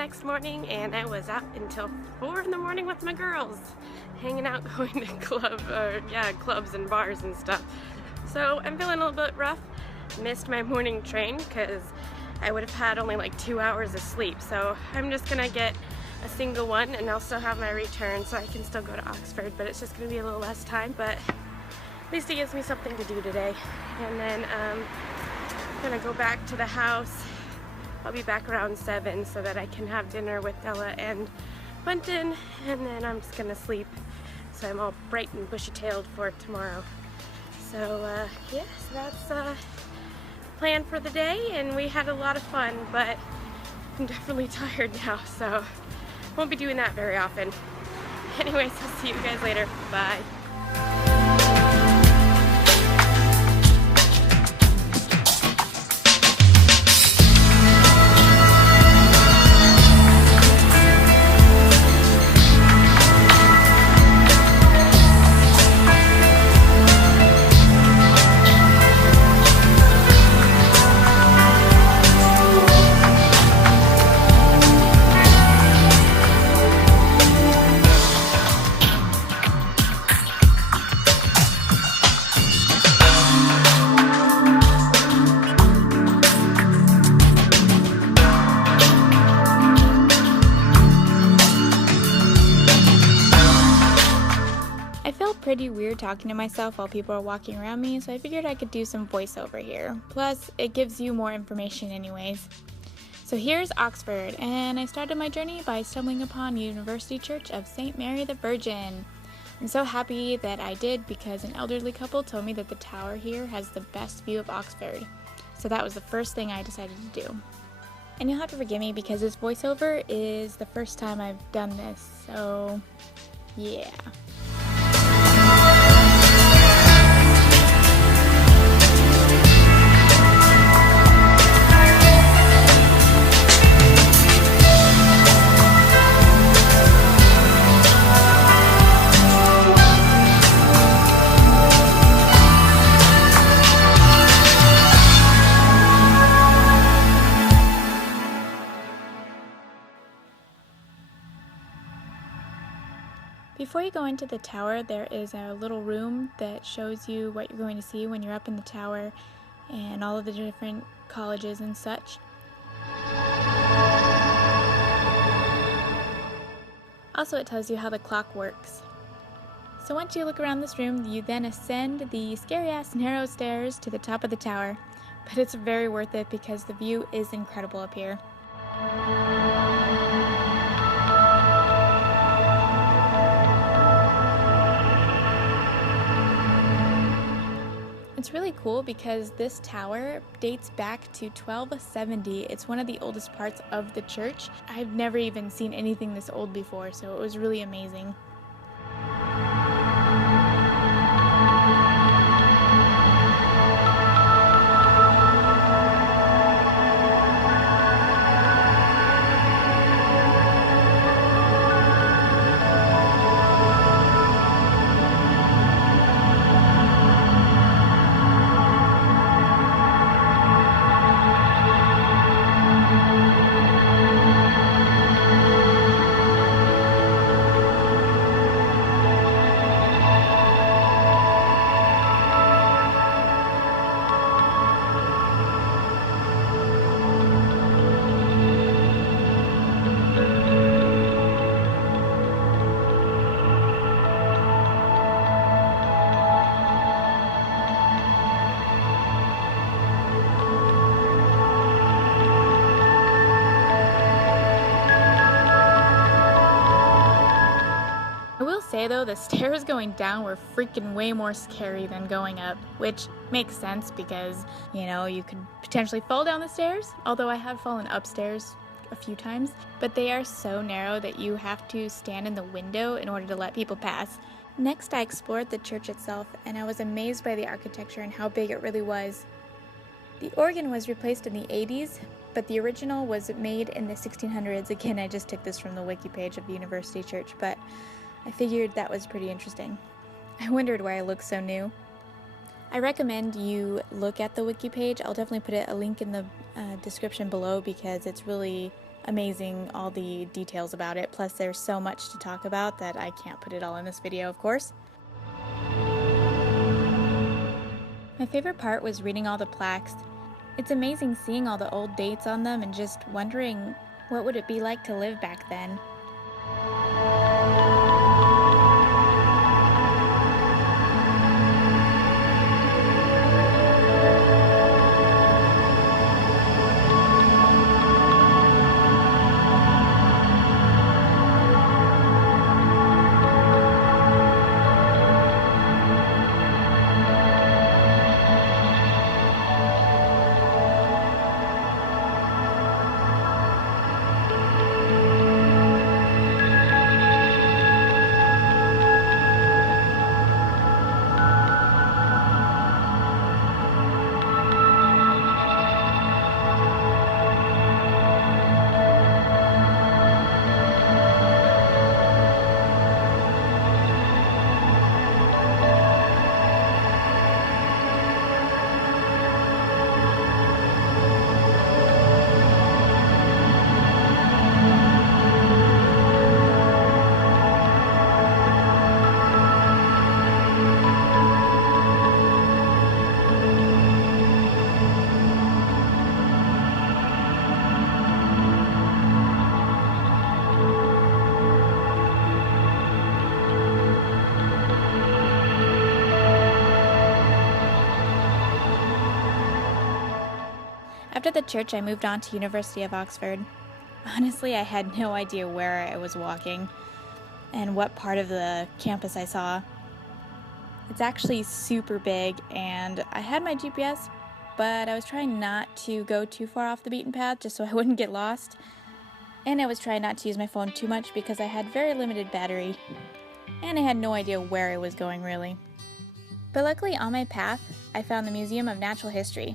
next morning, and I was out until 4 in the morning with my girls, hanging out, going to clubs and bars and stuff. So I'm feeling a little bit rough. Missed my morning train because I would have had only like 2 hours of sleep. So I'm just gonna get a single one, and I'll still have my return so I can still go to Oxford, but it's just gonna be a little less time, but at least it gives me something to do today. And then I'm gonna go back to the house. I'll be back around 7 so that I can have dinner with Ella and Quentin, and then I'm just gonna sleep so I'm all bright and bushy-tailed for tomorrow. So yeah, so that's the plan for the day, and we had a lot of fun, but I'm definitely tired now, so won't be doing that very often. Anyways, I'll see you guys later. Bye. Pretty weird talking to myself while people are walking around me, so I figured I could do some voiceover here. Plus, it gives you more information anyways. So here's Oxford, and I started my journey by stumbling upon University Church of St. Mary the Virgin. I'm so happy that I did because an elderly couple told me that the tower here has the best view of Oxford. So that was the first thing I decided to do. And you'll have to forgive me because this voiceover is the first time I've done this, so yeah. Before you go into the tower, there is a little room that shows you what you're going to see when you're up in the tower and all of the different colleges and such. Also, it tells you how the clock works. So once you look around this room, you then ascend the scary-ass narrow stairs to the top of the tower. But it's very worth it because the view is incredible up here. It's really cool because this tower dates back to 1270. It's one of the oldest parts of the church. I've never even seen anything this old before, so it was really amazing. Though the stairs going down were freaking way more scary than going up, which makes sense because, you know, you could potentially fall down the stairs, although I have fallen upstairs a few times, but they are so narrow that you have to stand in the window in order to let people pass. Next, I explored the church itself, and I was amazed by the architecture and how big it really was. The organ was replaced in the 80s, but the original was made in the 1600s. Again, I just took this from the wiki page of the University Church, but I figured that was pretty interesting. I wondered why I looked so new. I recommend you look at the wiki page. I'll definitely put a link in the description below because it's really amazing, all the details about it. Plus there's so much to talk about that I can't put it all in this video, of course. My favorite part was reading all the plaques. It's amazing seeing all the old dates on them and just wondering what would it be like to live back then. After the church, I moved on to University of Oxford. Honestly, I had no idea where I was walking and what part of the campus I saw. It's actually super big, and I had my GPS, but I was trying not to go too far off the beaten path just so I wouldn't get lost. And I was trying not to use my phone too much because I had very limited battery, and I had no idea where I was going really. But luckily on my path, I found the Museum of Natural History.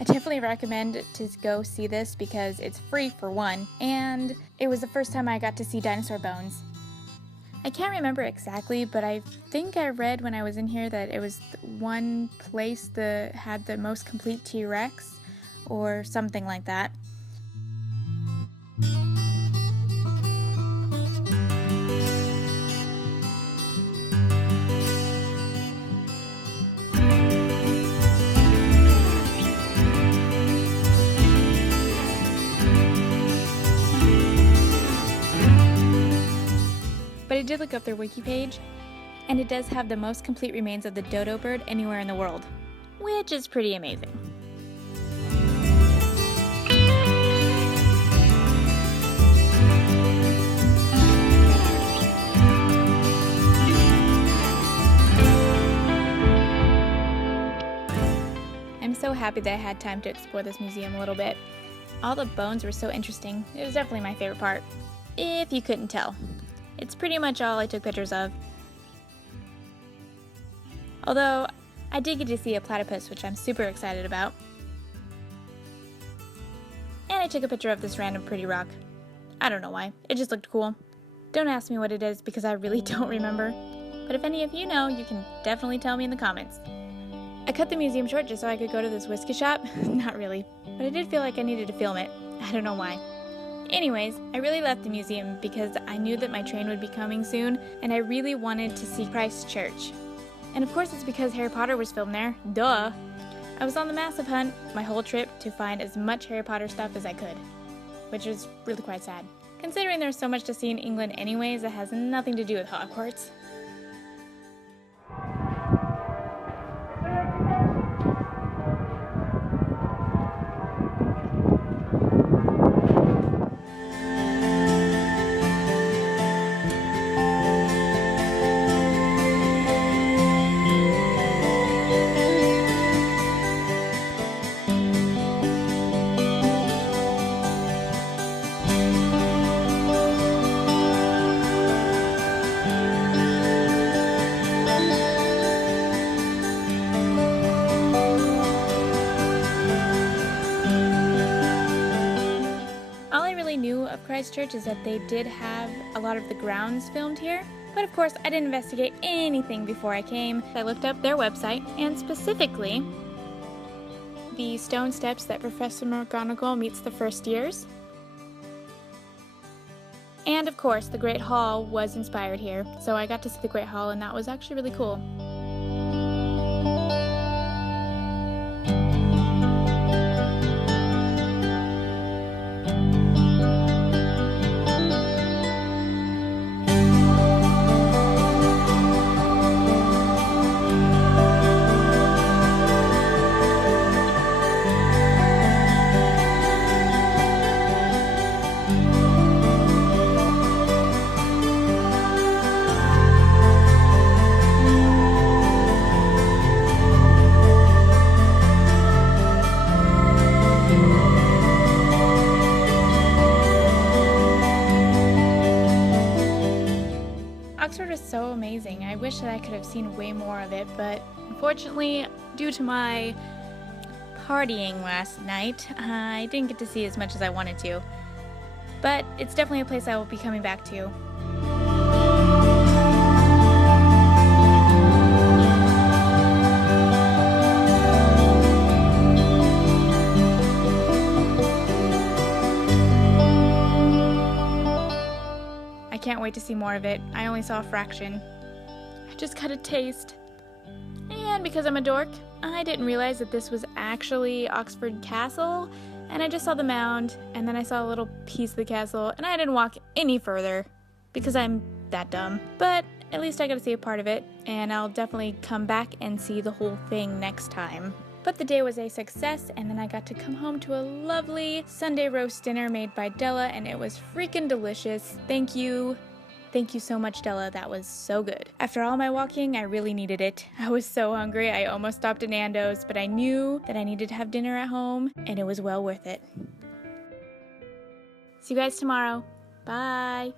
I definitely recommend to go see this because it's free for one, and it was the first time I got to see Dinosaur Bones. I can't remember exactly, but I think I read when I was in here that it was one place that had the most complete T-Rex, or something like that. But I did look up their wiki page, and it does have the most complete remains of the dodo bird anywhere in the world, which is pretty amazing. I'm so happy that I had time to explore this museum a little bit. All the bones were so interesting. It was definitely my favorite part, if you couldn't tell. It's pretty much all I took pictures of. Although, I did get to see a platypus, which I'm super excited about. And I took a picture of this random pretty rock. I don't know why, it just looked cool. Don't ask me what it is because I really don't remember. But if any of you know, you can definitely tell me in the comments. I cut the museum short just so I could go to this whiskey shop. Not really, but I did feel like I needed to film it. I don't know why. Anyways, I really left the museum because I knew that my train would be coming soon, and I really wanted to see Christ Church. And of course it's because Harry Potter was filmed there, duh! I was on the massive hunt my whole trip to find as much Harry Potter stuff as I could, which was really quite sad, considering there's so much to see in England anyways that has nothing to do with Hogwarts. Christ Church is that they did have a lot of the grounds filmed here, but of course I didn't investigate anything before I came. I looked up their website, and specifically the stone steps that Professor McGonagall meets the first years. And of course, the Great Hall was inspired here, so I got to see the Great Hall, and that was actually really cool. Oxford is so amazing. I wish that I could have seen way more of it, but unfortunately, due to my partying last night, I didn't get to see as much as I wanted to. But it's definitely a place I will be coming back to. I can't wait to see more of it. I only saw a fraction. I just got a taste. And because I'm a dork, I didn't realize that this was actually Oxford Castle, and I just saw the mound, and then I saw a little piece of the castle, and I didn't walk any further because I'm that dumb. But at least I got to see a part of it, and I'll definitely come back and see the whole thing next time. But the day was a success, and then I got to come home to a lovely Sunday roast dinner made by Della, and it was freaking delicious. Thank you. Thank you so much, Della. That was so good. After all my walking, I really needed it. I was so hungry, I almost stopped at Nando's, but I knew that I needed to have dinner at home, and it was well worth it. See you guys tomorrow. Bye.